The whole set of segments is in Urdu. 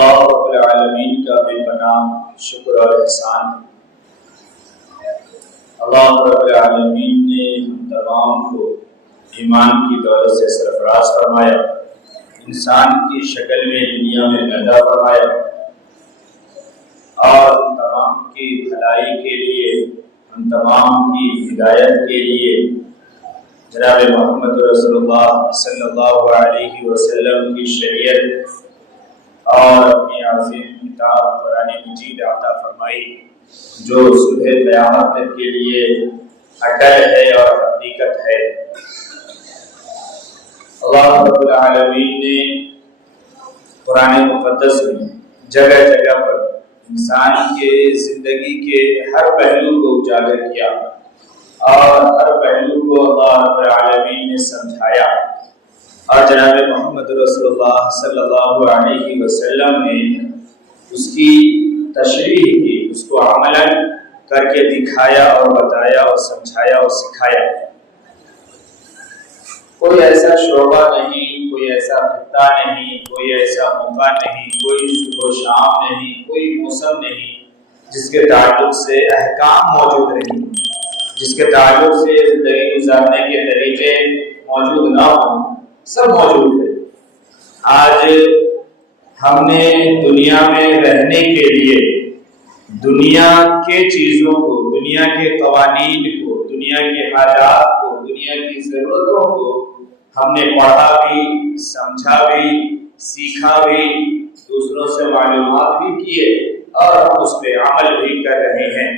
اللہ رب العالمین کا بے پناہ شکر اور احسان ہے۔ اللہ رب العالمین نے ہم تمام کو ایمان کی دولت سے سرفراز فرمایا، انسان کی شکل میں دنیا میں پیدا فرمایا اور ہم تمام کی بھلائی کے لیے، ہم تمام کی ہدایت کے لیے جناب محمد رسول اللہ صلی اللہ علیہ وسلم کی شریعت اور اپنی عظیم کتاب قرآن مجید عطا فرمائی، جو صبح قیامت تک کے لیے اٹل ہے اور حقیقت ہے۔ اللہ رب العالمین نے قرآن مقدس میں جگہ جگہ پر انسان کے زندگی کے ہر پہلو کو اجاگر کیا اور ہر پہلو کو اللہ رب العالمین نے سمجھایا، اور جناب محمد رسول اللہ صلی اللہ علیہ وسلم نے اس کی تشریح کی، اس کو عملاً کر کے دکھایا اور بتایا اور سمجھایا اور سکھایا۔ کوئی ایسا شعبہ نہیں، کوئی ایسا خطہ نہیں، کوئی ایسا موقع نہیں، کوئی صبح و شام نہیں، کوئی موسم نہیں جس کے تعلق سے احکام موجود نہیں، جس کے تعلق سے زندگی گزارنے کے طریقے موجود نہ ہوں، سب موجود ہے۔ آج ہم نے دنیا میں رہنے کے لیے دنیا کے چیزوں کو، دنیا کے قوانین کو، دنیا کے حالات کو، دنیا کی ضرورتوں کو ہم نے پڑھا بھی، سمجھا بھی، سیکھا بھی، دوسروں سے معلومات بھی کیے اور ہم اس پہ عمل بھی کر رہے ہیں۔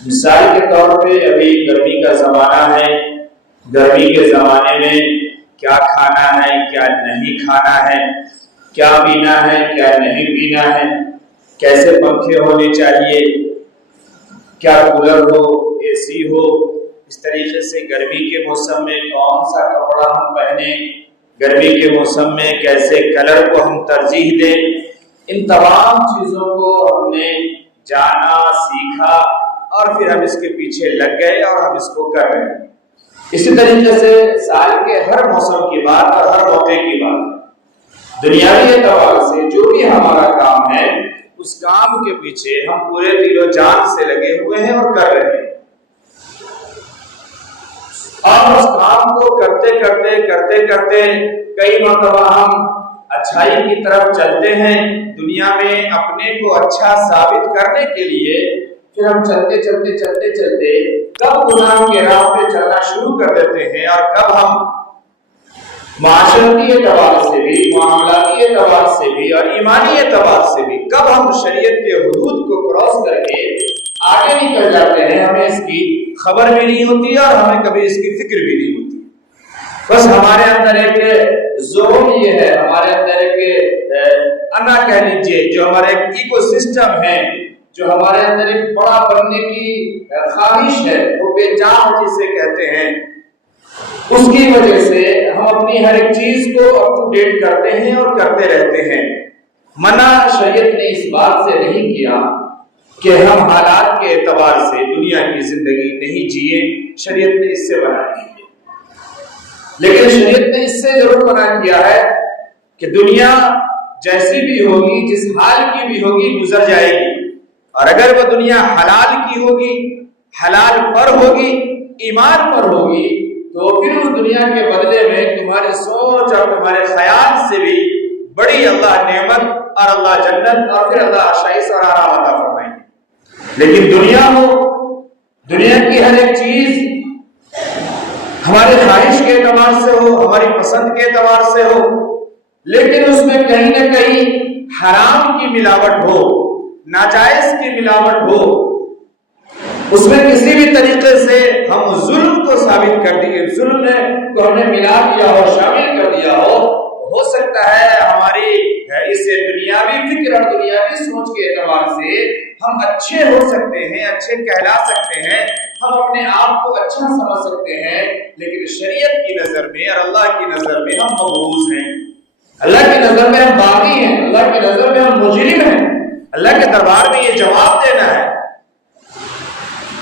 مثال کے طور پہ ابھی گرمی کا زمانہ ہے، گرمی کے زمانے میں کیا کھانا ہے، کیا نہیں کھانا ہے، کیا پینا ہے، کیا نہیں پینا ہے، کیسے پنکھے ہونے چاہیے، کیا کولر ہو، اے سی ہو، اس طریقے سے گرمی کے موسم میں کون سا کپڑا ہم پہنے، گرمی کے موسم میں کیسے کلر کو ہم ترجیح دیں، ان تمام چیزوں کو ہم نے جانا، سیکھا اور پھر ہم اس کے پیچھے لگ گئے اور ہم اس کو کر رہے ہیں۔ اسی طریقے سے سال کے ہر موسم کی بات اور ہر موقع کی بات، دنیاوی اعتبار سے جو بھی ہمارا کام ہے اس کام کے پیچھے ہم پورے دل و جان سے لگے ہوئے ہیں اور کر رہے ہیں، اور اس کام کو کرتے کرتے کئی مرتبہ ہم اچھائی کی طرف چلتے ہیں، دنیا میں اپنے کو اچھا ثابت کرنے کے لیے پھر ہم چلتے کب گناہ کے راہ پہ چلنا شروع کر دیتے ہیں، اور کب ہم معاشرتی اعتبار سے بھی، معاملاتی اعتبار سے بھی اور ایمانی اعتبار سے بھی کب ہم شریعت کے حدود کو کراس کر کے آگے نکل جاتے ہیں، ہمیں اس کی خبر بھی نہیں ہوتی اور ہمیں کبھی اس کی فکر بھی نہیں ہوتی۔ بس ہمارے اندر ایک زون یہ ہے، ہمارے اندر ایک انا کہہ لیجیے، جو ہمارا ایک ایکو سسٹم ہے، جو ہمارے اندر ایک بڑا بننے کی خواہش ہے، وہ بے جان جسے کہتے ہیں، اس کی وجہ سے ہم اپنی ہر ایک چیز کو اپ ٹو ڈیٹ کرتے ہیں اور کرتے رہتے ہیں۔ منع شریعت نے اس بات سے نہیں کیا کہ ہم حالات کے اعتبار سے دنیا کی زندگی نہیں جیے، شریعت نے اس سے منع کی ہے، لیکن شریعت نے اس سے ضرور منع کیا ہے کہ دنیا جیسی بھی ہوگی، جس حال کی بھی ہوگی، گزر جائے گی، اور اگر وہ دنیا حلال کی ہوگی، حلال پر ہوگی، ایمان پر ہوگی، تو پھر اس دنیا کے بدلے میں تمہاری سوچ اور تمہارے خیال سے بھی بڑی اللہ نعمت اور اللہ جنت اور پھر اللہ آشائش اور آرام عطا فرمائیں گے۔ لیکن دنیا ہو، دنیا کی ہر ایک چیز ہماری خواہش کے اعتبار سے ہو، ہماری پسند کے اعتبار سے ہو، لیکن اس میں کہیں نہ کہیں حرام کی ملاوٹ ہو، ناجائز کی ملاوٹ ہو، اس میں کسی بھی طریقے سے ہم ظلم کو ثابت کر دیے، ظلم کو ہم نے ملا دیا ہو، شامل کر دیا ہو سکتا ہے ہماری اس دنیاوی فکر اور دنیاوی سوچ کے اعتبار سے ہم اچھے ہو سکتے ہیں، اچھے کہلا سکتے ہیں، ہم اپنے آپ کو اچھا سمجھ سکتے ہیں، لیکن شریعت کی نظر میں اور اللہ کی نظر میں ہم مبعوث ہیں، اللہ کی نظر میں ہم باغی ہیں، اللہ کی نظر میں ہم مجرم ہیں۔ اللہ کے دربار میں یہ جواب دینا ہے،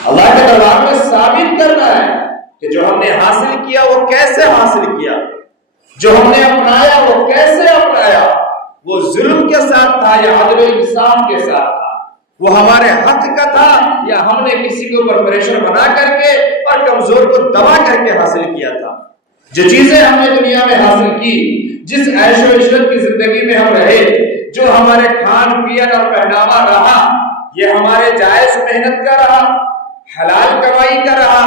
اللہ کے دربار میں ثابت کرنا ہے کہ جو ہم نے حاصل کیا وہ کیسے حاصل کیا، جو ہم نے اپنایا وہ کیسے اپنایا، وہ ظلم کے ساتھ تھا یا عدل و انصاف کے ساتھ تھا؟ وہ ہمارے حق کا تھا یا ہم نے کسی کے اوپر پریشر بنا کر کے اور کمزور کو دبا کر کے حاصل کیا تھا؟ جو چیزیں ہم نے دنیا میں حاصل کی، جس عیش و عشرت کی زندگی میں ہم رہے، جو ہمارے کھان پین اور پہناوا رہا، یہ ہمارے جائز محنت کا رہا، حلال کمائی کا رہا،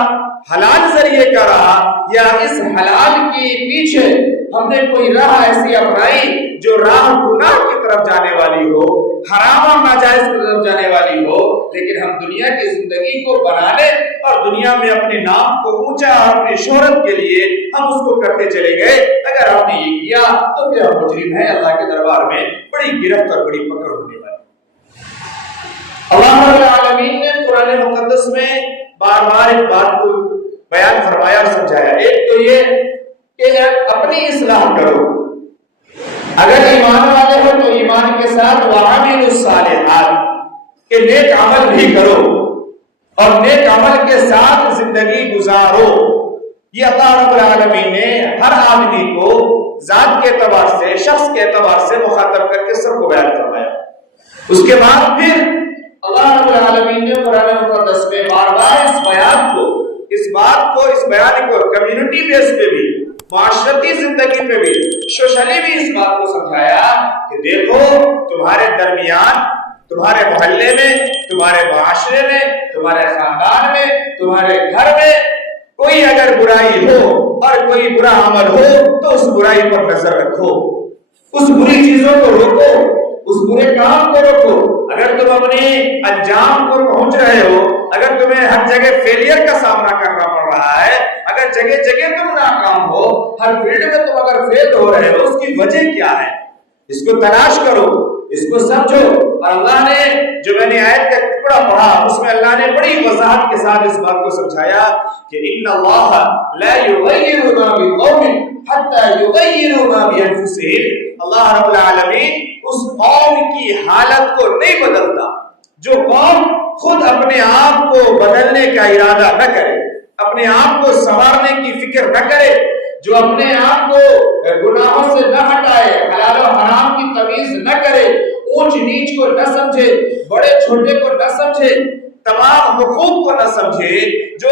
حلال ذریعے کا رہا، یا اس حلال کے پیچھے ہم نے کوئی راہ ایسی اپنائی جو راہ گناہ کی طرف جانے والی ہو، حرام اور ناجائز کی طرف جانے والی ہو، لیکن ہم دنیا کی زندگی کو بنانے اور دنیا میں اپنے نام کو اونچا اور اپنی شہرت کے لیے ہم اس کو کرتے چلے گئے۔ اگر ہم نے یہ کیا تو پھر ہم مجرم ہیں، اللہ کے دربار میں بڑی گرفت اور بڑی پکڑ ہونے والی۔ اللہ رب العالمین نے قرآن مقدس میں بار بار ایک بات کو بیان فرمایا اور سمجھایا۔ ایک تو یہ کہ اپنی اصلاح کرو، اگر ایمان والے ہو تو ایمان کے ساتھ وَعَمِلُوا الصَّالِحَاتِ کہ نیک عمل بھی کرو اور نیک عمل کے ساتھ زندگی گزارو۔ یہ اللہ رب العالمین نے ہر آدمی کو ذات کے اعتبار سے، شخص کے اعتبار سے مخاطب کر کے سب کو بیان فرمایا۔ اس کے بعد پھر اللہ رب العالمین نے قرآن مقدس میں بار بار اس بیان کو، اس بیان کو کمیونٹی بیس پہ بھی، معاشرتی زندگی پہ بھی، سوشلی بھی اس بات کو سمجھایا کہ دیکھو تمہارے درمیان، تمہارے محلے میں، تمہارے معاشرے میں، تمہارے خاندان میں، تمہارے گھر میں کوئی اگر برائی ہو اور کوئی برا عمل ہو تو اس برائی پر نظر رکھو، اس بری چیزوں کو روکو، اس برے کام کو روکو۔ اگر تم اپنے انجام پر پہنچ رہے ہو، اگر تمہیں ہر جگہ فیلئر کا سامنا کرنا پڑ رہا ہے، اگر جگہ جگہ تم ناکام ہو، ہر فیلڈ میں تم اگر فیل ہو رہے ہو، اس کی وجہ کیا ہے؟ اس کو تلاش کرو، اس کو سمجھو۔ اور اللہ نے جو میں نے آیت کا ٹکڑا پڑھا اس میں اللہ نے بڑی وضاحت کے ساتھ اس بات کو سمجھایا کہ ان اللہ لا یغیر ما بقوم حتی یغیروا ما بانفسہم۔ اللہ رب العالمین اس قوم کی حالت کو نہیں بدلتا جو قوم خود اپنے آپ کو بدلنے کا ارادہ نہ کرے، اپنے آپ کو سنوارنے کی فکر نہ کرے، جو اپنے آپ کو گناہوں سے نہ ہٹائے، حلال و حرام کی تمیز نہ کرے، اونچ نیچ کو نہ سمجھے، بڑے چھوٹے کو نہ سمجھے، تمام حقوق کو نہ سمجھے، جو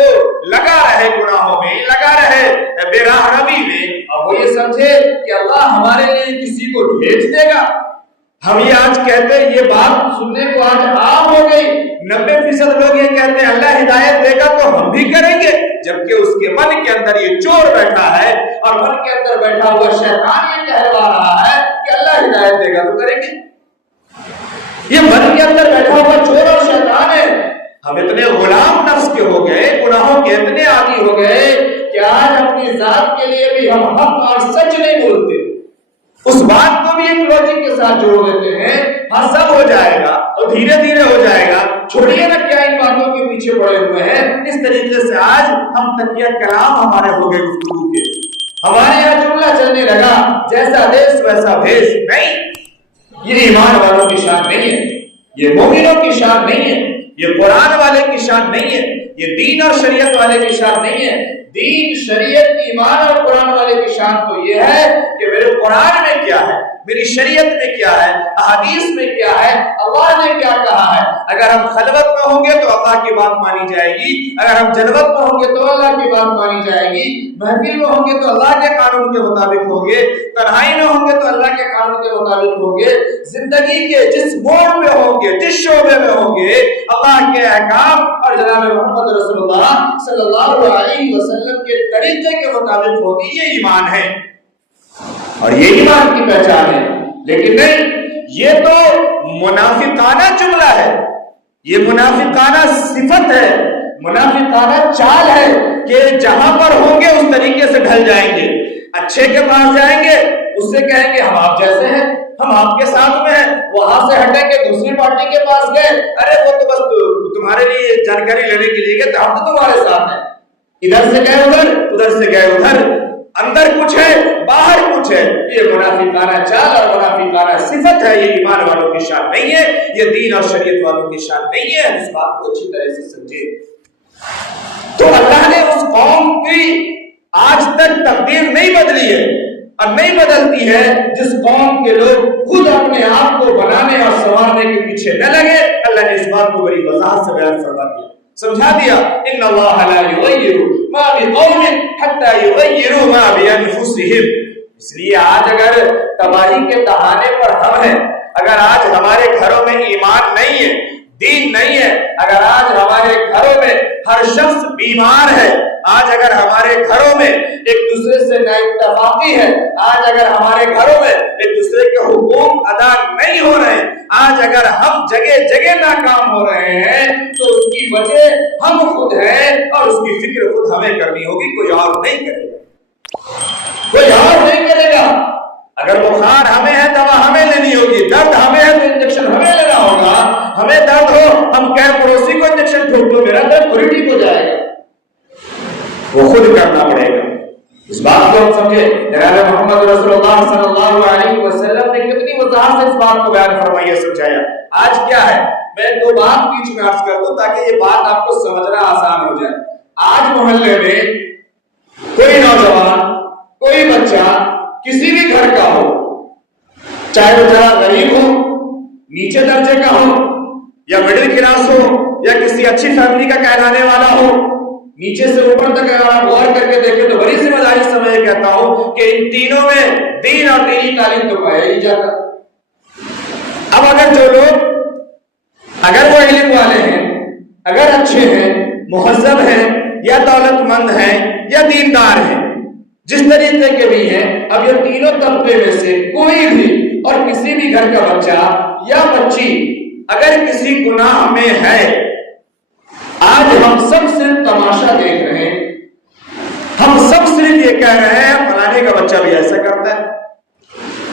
لگا رہے گناہوں میں، لگا رہے بے راہ روی میں، اور وہ یہ سمجھے کہ اللہ ہمارے لیے کسی کو بھیج دے گا۔ ہم یہ آج کہتے ہیں، یہ بات سننے کو آج عام ہو گئی، 90% لوگ یہ کہتے ہیں اللہ ہدایت دے گا تو ہم بھی کریں گے، جبکہ اس کے من کے اندر یہ چور بیٹھا ہے اور من کے اندر بیٹھا ہوا شیطان یہ کہلوا رہا ہے کہ اللہ ہدایت دے گا تو کریں گے۔ یہ من کے اندر بیٹھا ہوا چور اور شیطان ہے۔ ہم اتنے غلام نفس کے ہو گئے، گناہوں کے اتنے عادی ہو گئے کہ آج اپنی ذات کے لیے بھی ہم حق اور سچ نہیں بولتے، اس بات کو بھی ایک لوجک کے ساتھ جوڑ دیتے ہیں، ہاں سب ہو جائے گا اور دھیرے دھیرے ہو جائے گا، چھوڑیے نا کیا ان باتوں کے پیچھے پڑے ہوئے ہیں۔ اس طریقے سے آج ہم تکیہ کلام ہمارے ہو گئے گفتگو کے، ہمارے یہاں جملہ چلنے لگا جیسا دیس ویسا بھیس۔ نہیں، یہ ایمان والوں کی شان نہیں ہے، یہ مومنوں کی شان نہیں ہے، یہ قرآن والے کی شان نہیں ہے، یہ دین اور شریعت والے کی شان نہیں ہے۔ دین، شریعت، ایمان اور قرآن والے کی شان تو یہ ہے کہ میرے قرآن میں کیا ہے، میری شریعت میں کیا ہے، احادیث میں کیا ہے، اللہ نے کیا کہا ہے۔ اگر ہم خلوت میں ہوں گے تو اللہ کی بات مانی جائے گی، اگر ہم جلوت میں ہوں گے تو اللہ کی بات مانی جائے گی، محفل میں ہوں گے تو اللہ کے قانون کے مطابق ہوں گے، تنہائی میں ہوں گے تو اللہ کے قانون کے مطابق ہوں گے، زندگی کے جس موڑ میں ہوں گے، جس شعبے میں ہوں گے، اللہ کے احکام اور جناب محمد رسول اللہ صلی اللہ علیہ وسلم کے طریقے کے مطابق ہوگی۔ یہ ایمان ہے اور یہ ایمان کی پہچان ہے۔ لیکن نہیں، یہ تو منافقانہ جملہ ہے، یہ منافقانہ صفت ہے، منافقانہ چال ہے کہ جہاں پر ہوں گے اس طریقے سے ڈھل جائیں گے، اچھے کے پاس جائیں گے، اس سے کہیں گے ہم آپ جیسے ہیں، ہم آپ کے ساتھ میں ہیں، وہاں سے ہٹیں گے دوسری پارٹی کے پاس گئے، ارے وہ تو بس تمہارے لیے جانکاری لینے کے لیے گئے، ہم تو تمہارے ساتھ ہیں، ادھر سے گئے ادھر، ادھر سے گئے ادھر، اندر کچھ ہے باہر کچھ ہے۔ یہ منافقانہ چال اور منافقانہ صفت ہے، یہ ایمان والوں کی شان نہیں ہے، یہ دین اور شریعت والوں کی شان نہیں ہے۔ اس بات کو اچھی طرح سے سمجھے۔ تو اللہ نے اس قوم کی آج تک تقدیر نہیں بدلی ہے، اور نہیں بدلتی ہے جس قوم کے لوگ خود اپنے آپ کو بنانے اور سنوارنے کے پیچھے نہ لگے. اللہ نے اس بات کو بڑی وضاحت سے بیان فرما دیا, سمجھا دیا. ان اللہ لا یغیر ما بقوم حتى یغیروا ما بانفسهم. اس لیے آج اگر تباہی کے دہانے پر ہم ہیں, اگر آج ہمارے گھروں میں ایمان نہیں ہے, دین نہیں ہے, اگر آج ہمارے گھروں میں ہر شخص بیمار ہے, آج اگر ہمارے گھروں میں ایک دوسرے سے نا اتفاقی ہے, آج اگر ہمارے گھروں میں ایک دوسرے کے حقوق ادا نہیں ہو رہے, آج اگر ہم جگہ جگہ ناکام ہو رہے ہیں, تو اس کی وجہ ہم خود ہیں اور اس کی فکر خود ہمیں کرنی ہوگی, کوئی اور نہیں کرے گا, کوئی اور نہیں کرے گا. اگر بخار ہمیں ہے دوا ہمیں لینی ہوگی, درد ہمیں ہے تو انجیکشن ہمیں لینا ہوگا. ہمیں درد ہو ہم کہیں پڑوسی کو انجیکشن ٹھوک دو, میرا درد تھوڑی ٹھیک ہو جائے گا, وہ خود کرنا پڑے گا. اس بات کو ہم سمجھے. جناب محمد رسول اللہ صلی اللہ علیہ وسلم نے کتنی وضاحت سے اس بات کو بیان فرمایا, سمجھایا. آج کیا ہے, میں دو بات بیچ میں عرض کر دوں تاکہ یہ بات آپ کو سمجھنا آسان ہو جائے. آج محلے میں کوئی نوجوان, کوئی بچہ کسی بھی گھر کا ہو, چاہے وہ ذرا غریب ہو, نیچے درجے کا ہو, یا مڈل کلاس ہو, یا کسی اچھی فیملی کا کہلانے والا ہو, نیچے سے اوپر تک اگر آپ غور کر کے دیکھیں تو بڑی ذمہ داری سے میں یہ کہتا ہوں کہ ان تینوں میں دین اور دینی تعلیم تو پایا ہی جاتا. اب اگر جو لوگ, اگر وہ علم والے ہیں, اگر اچھے ہیں, مہذب ہیں, یا دولت مند ہیں, یا دیندار ہیں, جس طریقے کے بھی ہیں, اب یہ تینوں طبقے میں سے کوئی بھی اور کسی بھی گھر کا بچہ یا بچی اگر کسی گناہ میں ہے, آج ہم سب صرف تماشا دیکھ رہے ہیں, ہم سب صرف یہ کہہ رہے ہیں فلانے کا بچہ بھی ایسا کرتا ہے,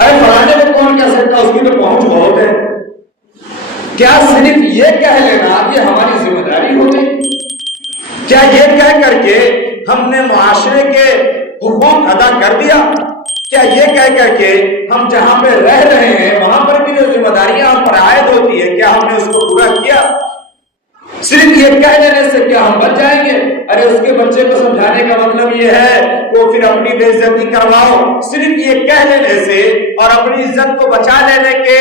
ارے فلانے کو کون کہہ سکتا, اس کی تو پہنچ بہت ہے. کیا صرف یہ کہہ لینا یہ ہماری ذمہ داری ہوگی؟ کیا یہ کہہ کر کے ہم نے معاشرے کے حقوق ادا کر دیا؟ کیا یہ کہہ کر کے ہم جہاں پہ رہ رہے ہیں وہاں پر بھی جو ذمہ داریاں ہم پر عائد ہوتی ہے کیا ہم نے اس کو پورا کیا؟ صرف یہ کہہ دینے سے کیا ہم بچ جائیں گے؟ ارے اس کے بچے کو سمجھانے کا مطلب یہ ہے کہ پھر اپنی بے عزتی کرواؤ. صرف یہ کہہ دینے سے اور اپنی عزت کو بچا لینے کے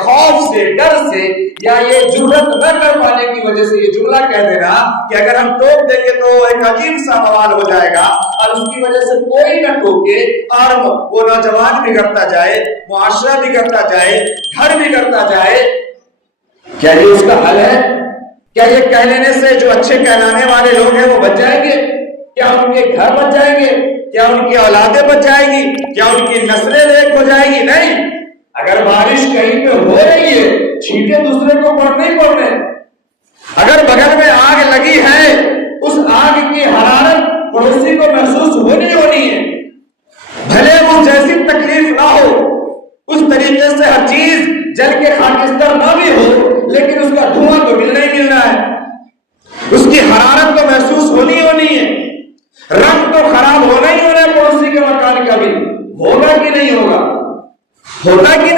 خوف سے, ڈر سے, یا یہ جرأت نہ کر پانے کی وجہ سے یہ جملہ کہہ دینا کہ اگر ہم ٹوک دیں گے تو ایک عجیب سا موال ہو جائے گا اور اس کی وجہ سے کوئی نہ ٹوکے اور وہ نوجوان بگڑتا جائے, معاشرہ بگڑتا جائے, گھر بگڑتا جائے, کیا یہ اس کا حل ہے؟ کیا یہ کہہ لینے سے جو اچھے کہلانے والے لوگ ہیں وہ بچ جائیں گے؟ کیا ان کے گھر بچ جائیں گے؟ کیا ان کی اولادیں بچ جائیں گی؟ کیا ان کی نسلیں نیک ہو جائیں گی؟ نہیں. اگر بارش کہیں پہ ہو رہی ہے, چھینٹے دوسرے کو پڑنے ہی پڑنے. اگر بغل میں آگ لگی ہے, اس آگ کی حرارت پڑوسی کو محسوس ہونی ہے, بھلے وہ جیسی تکلیف نہ ہو, اس طریقے سے ہر چیز جل کے خاکستر نہ بھی ہو, لیکن اس کا دھواں تو ملنا ہی ملنا ہے, اس کی حرارت تو محسوس ہونی ہے, رنگ تو خراب ہونا ہی ہونا ہے پڑوسی کے مکان کا بھی. ہوگا کہ نہیں ہوگا؟ ہوگا کہ